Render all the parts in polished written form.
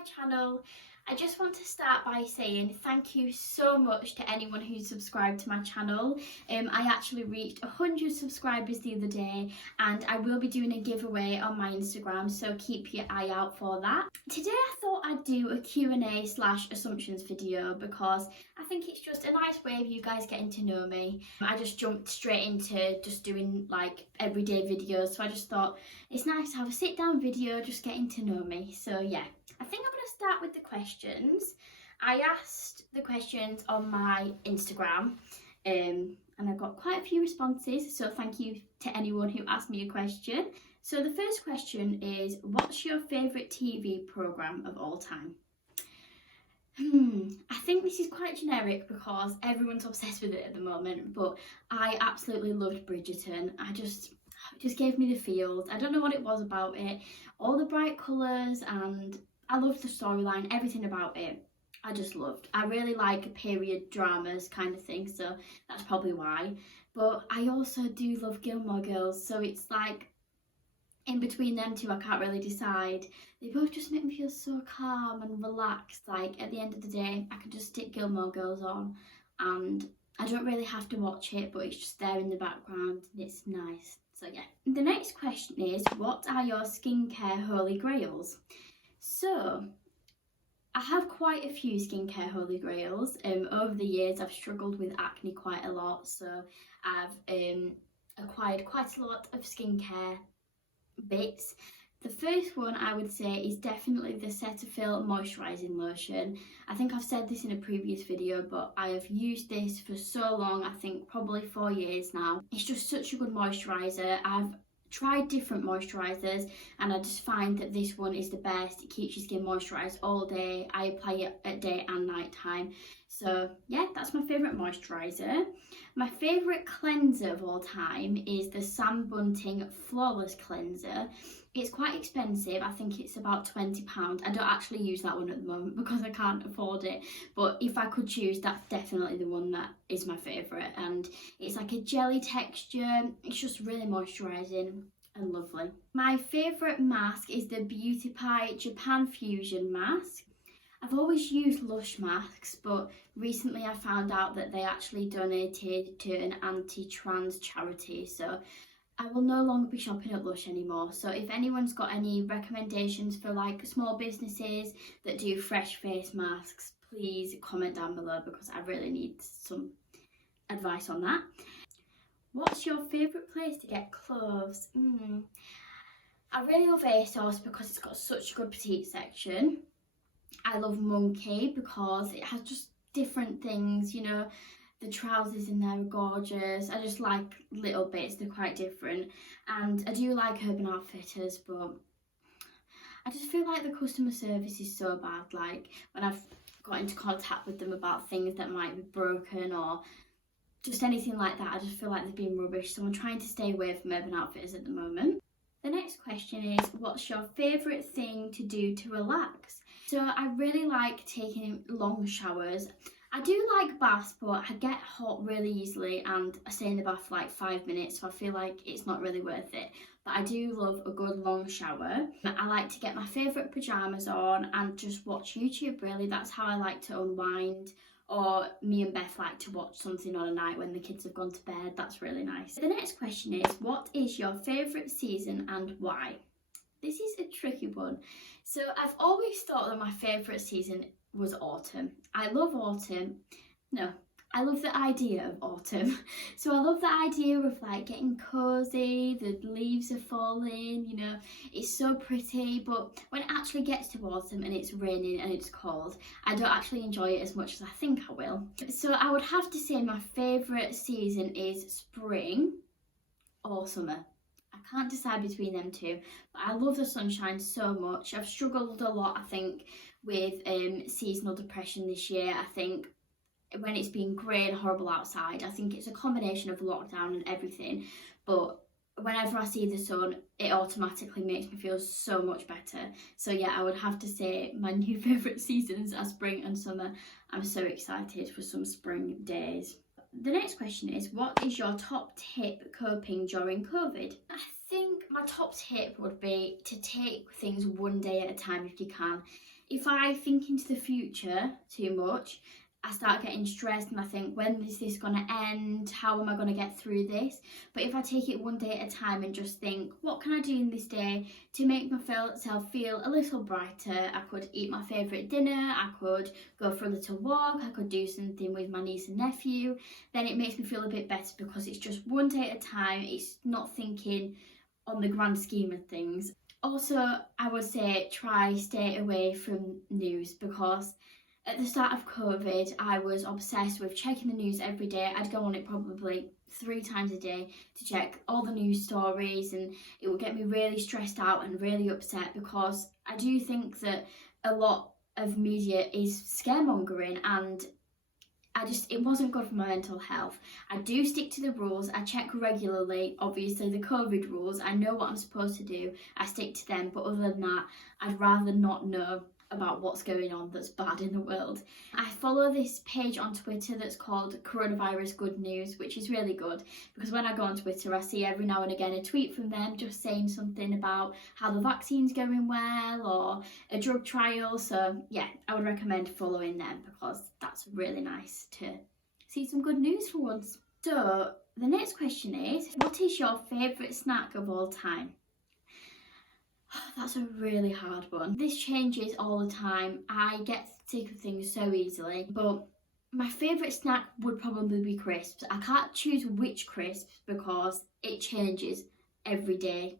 my channel. I just want to start by saying thank you so much to anyone who's subscribed to my channel. I actually reached 100 subscribers the other day, and I will be doing a giveaway on my Instagram, so keep your eye out for that. Today I thought I'd do a Q&A/assumptions video because I think it's just a nice way of you guys getting to know me. I just jumped straight into just doing like everyday videos, so I just thought it's nice to have a sit down video just getting to know me. So yeah, I think I'm going to start with the questions. I asked the questions on my Instagram and I got quite a few responses, so thank you to anyone who asked me a question. So the first question is, what's your favourite TV programme of all time? I think this is quite generic because everyone's obsessed with it at the moment, but I absolutely loved Bridgerton. It just gave me the feels. I don't know what it was about it. All the bright colours, and I loved the storyline, everything about it. I just loved. I really like period dramas kind of thing, so that's probably why. But I also do love Gilmore Girls, so it's like in between them two, I can't really decide. They both just make me feel so calm and relaxed. Like at the end of the day, I can just stick Gilmore Girls on and I don't really have to watch it, but it's just there in the background and it's nice. So yeah. The next question is, what are your skincare holy grails? So I have quite a few skincare holy grails. Over the years I've struggled with acne quite a lot, so I've acquired quite a lot of skincare bits. The first one I would say is definitely the Cetaphil moisturising lotion. I think I've said this in a previous video, but I have used this for so long, I think probably 4 years now. It's just such a good moisturiser. I've tried different moisturisers and I just find that this one is the best. It keeps your skin moisturised all day. I apply it at day and night time. So yeah, that's my favourite moisturiser. My favourite cleanser of all time is the Sam Bunting Flawless Cleanser. It's quite expensive. I think it's about £20. I don't actually use that one at the moment because I can't afford it. But if I could choose, that's definitely the one that is my favourite. And it's like a jelly texture. It's just really moisturising and lovely. My favourite mask is the Beauty Pie Japan Fusion Mask. I've always used Lush masks, but recently I found out that they actually donated to an anti-trans charity, so I will no longer be shopping at Lush anymore. So if anyone's got any recommendations for like small businesses that do fresh face masks, please comment down below because I really need some advice on that. What's your favourite place to get clothes? I really love ASOS because it's got such a good petite section. I love Monkey because it has just different things, you know, the trousers in there are gorgeous. I just like little bits, they're quite different. And I do like Urban Outfitters, but I just feel like the customer service is so bad. Like when I've got into contact with them about things that might be broken or just anything like that, I just feel like they've been rubbish. So I'm trying to stay away from Urban Outfitters at the moment. The next question is, what's your favourite thing to do to relax? So I really like taking long showers. I do like baths, but I get hot really easily and I stay in the bath for like 5 minutes, so I feel like it's not really worth it. But I do love a good long shower. I like to get my favourite pyjamas on and just watch YouTube really. That's how I like to unwind. Or me and Beth like to watch something on a night when the kids have gone to bed. That's really nice. The next question is, what is your favourite season and why? This is a tricky one. So I've always thought that my favourite season was autumn. I love autumn. No, I love the idea of autumn. So I love the idea of like getting cosy, the leaves are falling, you know, it's so pretty. But when it actually gets to autumn and it's raining and it's cold, I don't actually enjoy it as much as I think I will. So I would have to say my favourite season is spring or summer. I can't decide between them two, but I love the sunshine so much. I've struggled a lot, I think, with seasonal depression this year. I think when it's been grey and horrible outside, I think it's a combination of lockdown and everything, but whenever I see the sun, it automatically makes me feel so much better. So yeah, I would have to say my new favourite seasons are spring and summer. I'm so excited for some spring days. The next question is, what is your top tip coping during COVID? I think my top tip would be to take things one day at a time if you can. If I think into the future too much, I start getting stressed and I think, when is this going to end? How am I going to get through this? But if I take it one day at a time and just think, what can I do in this day to make myself feel a little brighter? I could eat my favourite dinner, I could go for a little walk, I could do something with my niece and nephew. Then it makes me feel a bit better because it's just one day at a time. It's not thinking on the grand scheme of things. Also, I would say try stay away from news, because at the start of COVID, I was obsessed with checking the news every day. I'd go on it probably 3 times a day to check all the news stories, and it would get me really stressed out and really upset, because I do think that a lot of media is scaremongering, and it wasn't good for my mental health. I do stick to the rules. I check regularly, obviously the COVID rules. I know what I'm supposed to do. I stick to them, but other than that, I'd rather not know about what's going on that's bad in the world. I follow this page on Twitter that's called Coronavirus Good News, which is really good, because when I go on Twitter, I see every now and again a tweet from them just saying something about how the vaccine's going well or a drug trial. So yeah, I would recommend following them, because that's really nice to see some good news for once. So the next question is, what is your favourite snack of all time? That's a really hard one. This changes all the time. I get sick of things so easily, but my favourite snack would probably be crisps. I can't choose which crisps because it changes every day,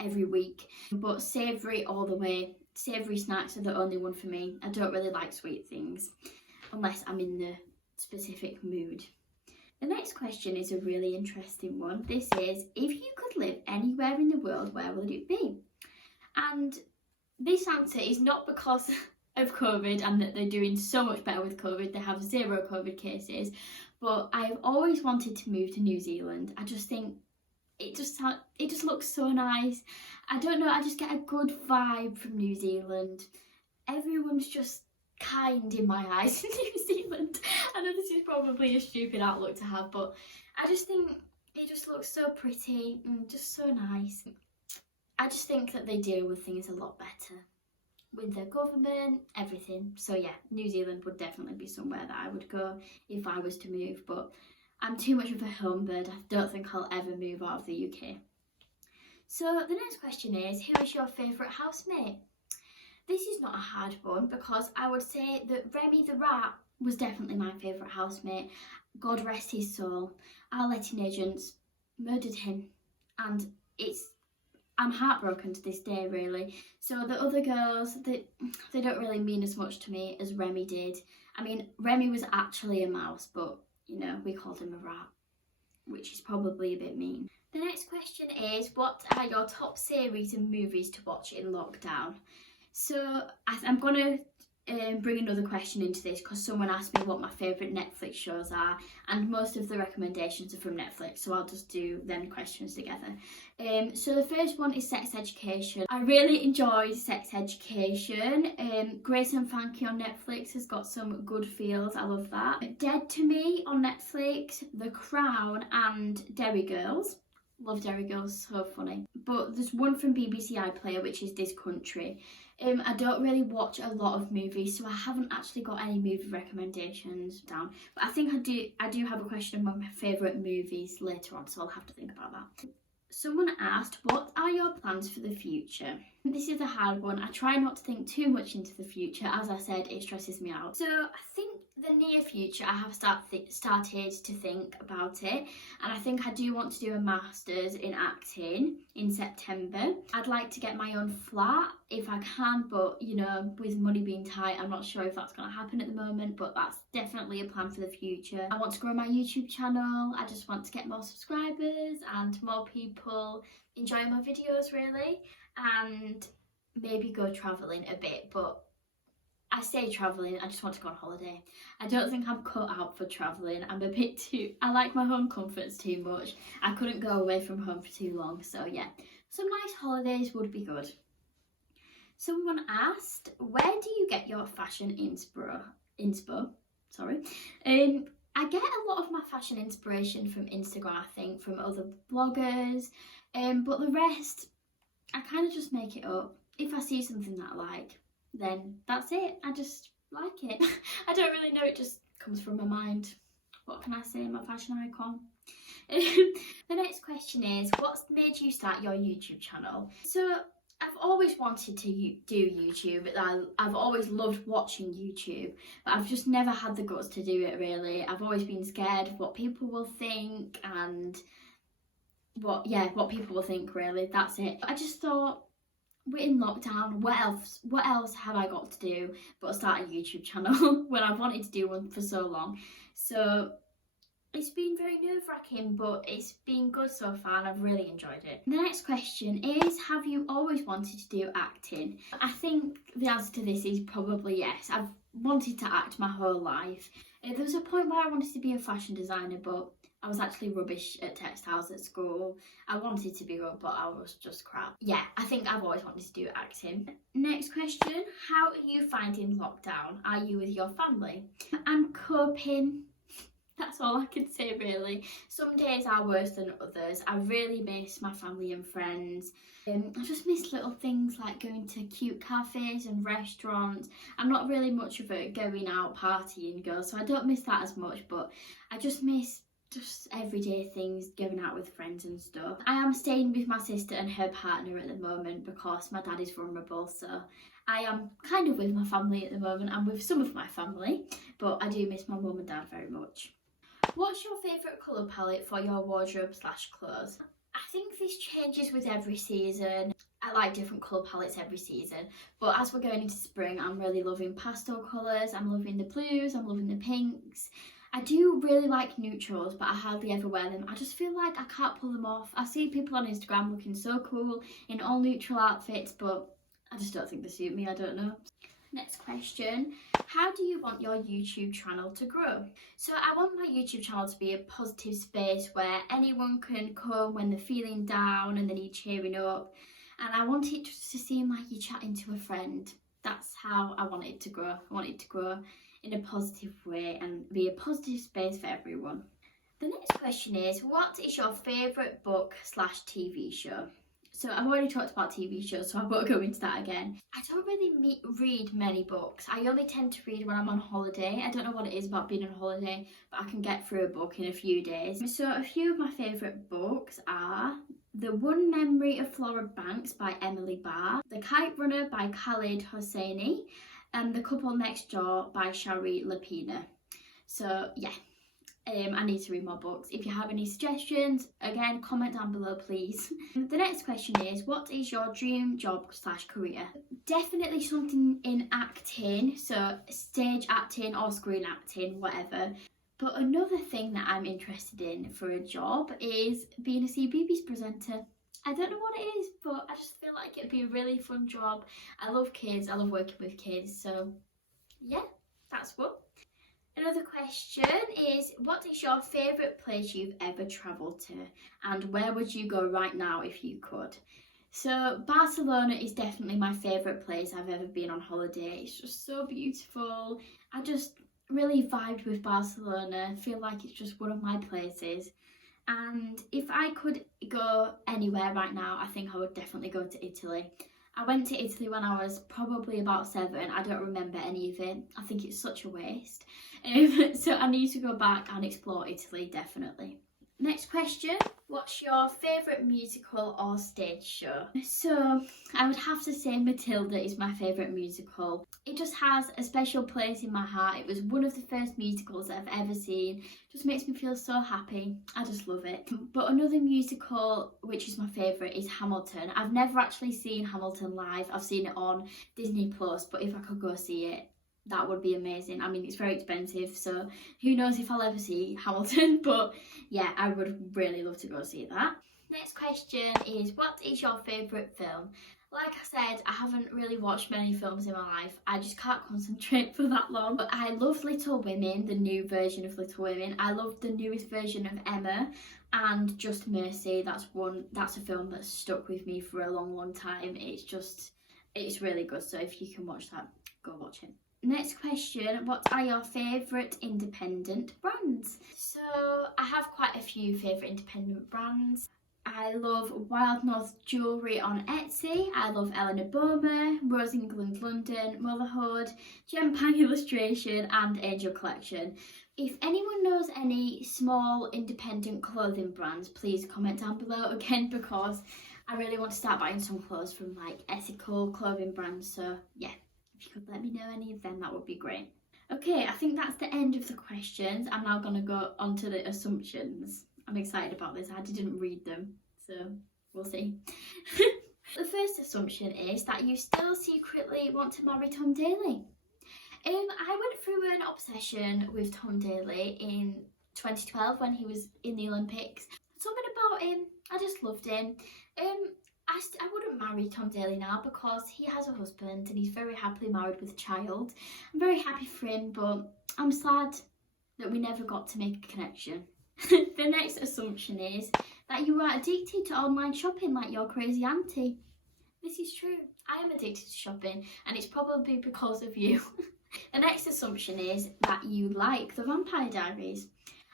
every week, but savoury all the way. Savoury snacks are the only one for me. I don't really like sweet things unless I'm in the specific mood. The next question is a really interesting one. This is, if you could live anywhere in the world, where would it be? And this answer is not because of COVID and that they're doing so much better with COVID. They have 0 COVID cases. But I've always wanted to move to New Zealand. I just think it just looks so nice. I don't know, I just get a good vibe from New Zealand. Everyone's just kind in my eyes in New Zealand. I know this is probably a stupid outlook to have, but I just think it just looks so pretty and just so nice. I just think that they deal with things a lot better with their government, everything. So yeah, New Zealand would definitely be somewhere that I would go if I was to move, but I'm too much of a home bird. I don't think I'll ever move out of the UK. So the next question is, who is your favourite housemate? This is not a hard one, because I would say that Remy the rat was definitely my favourite housemate. God rest his soul. Our letting agents murdered him, and I'm heartbroken to this day, really. So the other girls, they don't really mean as much to me as Remy did. I mean, Remy was actually a mouse, but, you know, we called him a rat, which is probably a bit mean. The next question is, what are your top series and movies to watch in lockdown? So I'm going to bring another question into this, because someone asked me what my favourite Netflix shows are, and most of the recommendations are from Netflix, so I'll just do them questions together. So the first one is Sex Education. I really enjoyed Sex Education. Grace and Frankie on Netflix has got some good feels, I love that. Dead to Me on Netflix, The Crown and Derry Girls. Love Derry Girls, so funny. But there's one from BBC iPlayer, which is This Country. I don't really watch a lot of movies, so I haven't actually got any movie recommendations down. But I think I do have a question about my favourite movies later on, so I'll have to think about that. Someone asked, what are your plans for the future? This is a hard one. I try not to think too much into the future. As I said, it stresses me out. So I think the near future, I have started to think about it, and I think I do want to do a master's in acting in September. I'd like to get my own flat if I can, but you know, with money being tight, I'm not sure if that's going to happen at the moment, but that's definitely a plan for the future. I want to grow my YouTube channel. I just want to get more subscribers and more people enjoying my videos, really, and maybe go travelling a bit. But I say travelling, I just want to go on holiday. I don't think I'm cut out for travelling. I like my home comforts too much. I couldn't go away from home for too long, so yeah, some nice holidays would be good. Someone asked, where do you get your fashion inspo? Sorry. I get a lot of my fashion inspiration from Instagram, I think, from other bloggers, but the rest, I kind of just make it up. If I see something that I like, then that's it. I just like it. I don't really know, it just comes from my mind. What can I say, I'm a fashion icon. The next question is, what's made you start your YouTube channel? So I've always wanted to do YouTube. I've always loved watching YouTube, but I've just never had the guts to do it really. I've always been scared of what people will think and what people will think really. That's it. I just thought, we're in lockdown, what else have I got to do but start a YouTube channel when I've wanted to do one for so long. So it's been very nerve-wracking, but it's been good so far and I've really enjoyed it. The next question is, have you always wanted to do acting? I think the answer to this is probably yes. I've wanted to act my whole life. There was a point where I wanted to be a fashion designer, but I was actually rubbish at textiles at school. I wanted to be good, but I was just crap. Yeah, I think I've always wanted to do acting. Next question, how are you finding lockdown? Are you with your family? I'm coping. That's all I can say really. Some days are worse than others. I really miss my family and friends. I just miss little things like going to cute cafes and restaurants. I'm not really much of a going out partying girl, so I don't miss that as much, but I just miss just everyday things, going out with friends and stuff. I am staying with my sister and her partner at the moment because my dad is vulnerable, so I am kind of with my family at the moment. I'm with some of my family, but I do miss my mum and dad very much. What's your favourite colour palette for your wardrobe / clothes? I think this changes with every season. I like different colour palettes every season, but as we're going into spring, I'm really loving pastel colours, I'm loving the blues, I'm loving the pinks. I do really like neutrals, but I hardly ever wear them. I just feel like I can't pull them off. I see people on Instagram looking so cool in all neutral outfits, but I just don't think they suit me, I don't know. Next question, how do you want your YouTube channel to grow? So I want my YouTube channel to be a positive space where anyone can come when they're feeling down and they need cheering up. And I want it just to seem like you're chatting to a friend. That's how I want it to grow. I want it to grow in a positive way and be a positive space for everyone. The next question is, what is your favourite book / TV show? So I've already talked about TV shows, so I won't go into that again. I don't really read many books. I only tend to read when I'm on holiday. I don't know what it is about being on holiday, but I can get through a book in a few days. So a few of my favourite books are The One Memory of Flora Banks by Emily Barr, The Kite Runner by Khaled Hosseini, and The Couple Next Door by Shari Lapina. So yeah. I need to read more books. If you have any suggestions, again, comment down below, please. The next question is, what is your dream job / career? Definitely something in acting, so stage acting or screen acting, whatever. But another thing that I'm interested in for a job is being a CBeebies presenter. I don't know what it is, but I just feel like it'd be a really fun job. I love kids, I love working with kids, so yeah, that's what. Another question is, what is your favourite place you've ever travelled to and where would you go right now if you could? So Barcelona is definitely my favourite place I've ever been on holiday. It's just so beautiful. I just really vibed with Barcelona. I feel like it's just one of my places. And if I could go anywhere right now, I think I would definitely go to Italy. I went to Italy when I was probably about 7. I don't remember any of it. I think it's such a waste. So I need to go back and explore Italy, definitely. Next question, what's your favourite musical or stage show? So I would have to say Matilda is my favourite musical. It just has a special place in my heart. It was one of the first musicals that I've ever seen. Just makes me feel so happy. I just love it. But another musical which is my favourite is Hamilton. I've never actually seen Hamilton live. I've seen it on Disney Plus, but if I could go see it, that would be amazing. I mean, it's very expensive, so who knows if I'll ever see Hamilton, but yeah, I would really love to go see that. Next question is, what is your favourite film? Like I said, I haven't really watched many films in my life. I just can't concentrate for that long. But I love Little Women, the new version of Little Women. I love the newest version of Emma and Just Mercy. That's a film that's stuck with me for a long time. It's really good. So if you can watch that, go watch it. Next question, what are your favourite independent brands? So I have quite a few favourite independent brands. I love Wild North jewellery on Etsy. I love Eleanor Bomer, Rose England London, Motherhood, Gem Pang Illustration and Angel Collection. If anyone knows any small independent clothing brands, please comment down below again, because I really want to start buying some clothes from like ethical clothing brands. So yeah, if you could let me know any of them, that would be great. Okay, I think that's the end of the questions. I'm now going to go on to the assumptions. I'm excited about this. I didn't read them, so we'll see. The first assumption is that you still secretly want to marry Tom Daley. I went through an obsession with Tom Daley in 2012 when he was in the Olympics. Something about him, I just loved him. I wouldn't marry Tom Daley now because he has a husband and he's very happily married with a child. I'm very happy for him, but I'm sad that we never got to make a connection. The next assumption is that you are addicted to online shopping like your crazy auntie. This is true. I am addicted to shopping and it's probably because of you. The next assumption is that you like the Vampire Diaries.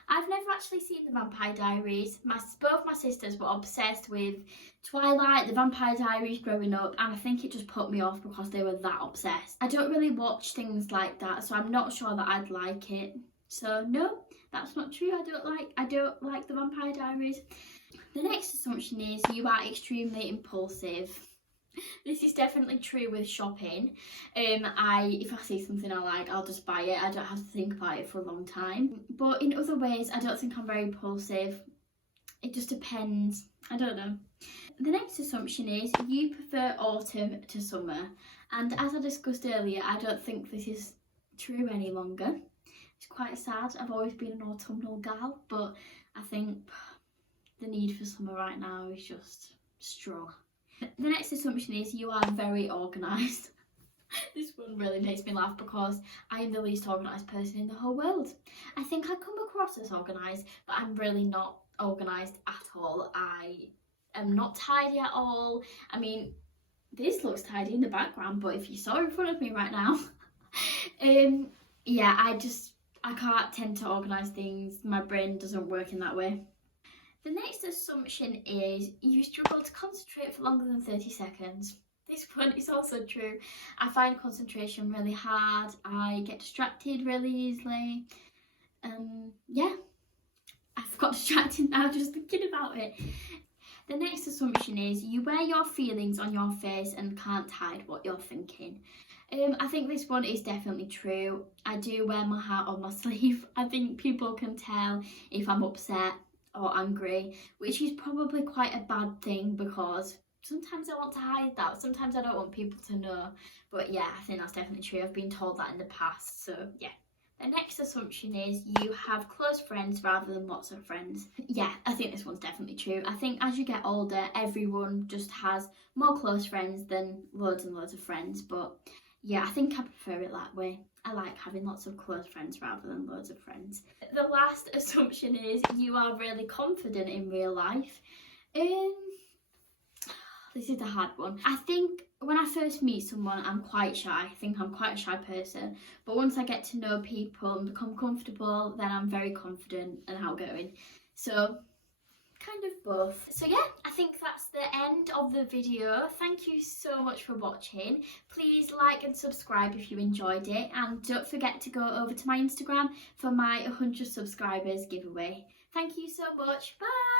I've never actually seen the Vampire Diaries. Both my sisters were obsessed with Twilight, the Vampire Diaries growing up, and I think it just put me off because they were that obsessed. I don't really watch things like that, so I'm not sure that I'd like it. So no, that's not true. I don't like the Vampire Diaries. The next assumption is you are extremely impulsive. This is definitely true with shopping. If I see something I like, I'll just buy it. I don't have to think about it for a long time. But in other ways, I don't think I'm very impulsive. It just depends. I don't know. The next assumption is you prefer autumn to summer. And as I discussed earlier, I don't think this is true any longer. It's quite sad. I've always been an autumnal gal, but I think the need for summer right now is just strong. The next assumption is you are very organised. This one really makes me laugh because I am the least organised person in the whole world. I think I come across as organised, but I'm really not organised at all. I am not tidy at all. I mean, this looks tidy in the background, but if you saw in front of me right now, yeah, I can't tend to organise things. My brain doesn't work in that way. The next assumption is you struggle to concentrate for longer than 30 seconds. This one is also true. I find concentration really hard. I get distracted really easily. Yeah, I've got distracted now just thinking about it. The next assumption is you wear your feelings on your face and can't hide what you're thinking. I think this one is definitely true. I do wear my heart on my sleeve. I think people can tell if I'm upset or angry, which is probably quite a bad thing because sometimes I want to hide that. Sometimes I don't want people to know. But yeah, I think that's definitely true. I've been told that in the past, so yeah. The next assumption is you have close friends rather than lots of friends. Yeah, I think this one's definitely true. I think as you get older, everyone just has more close friends than loads and loads of friends. But yeah, I think I prefer it that way. I like having lots of close friends rather than loads of friends. The last assumption is you are really confident in real life. This is a hard one. I think when I first meet someone, I'm quite shy. I think I'm quite a shy person. But once I get to know people and become comfortable, then I'm very confident and outgoing. So kind of both. So yeah, I think that's the end of the video. Thank you so much for watching. Please like and subscribe if you enjoyed it, and don't forget to go over to my Instagram for my 100 subscribers giveaway. Thank you so much. Bye.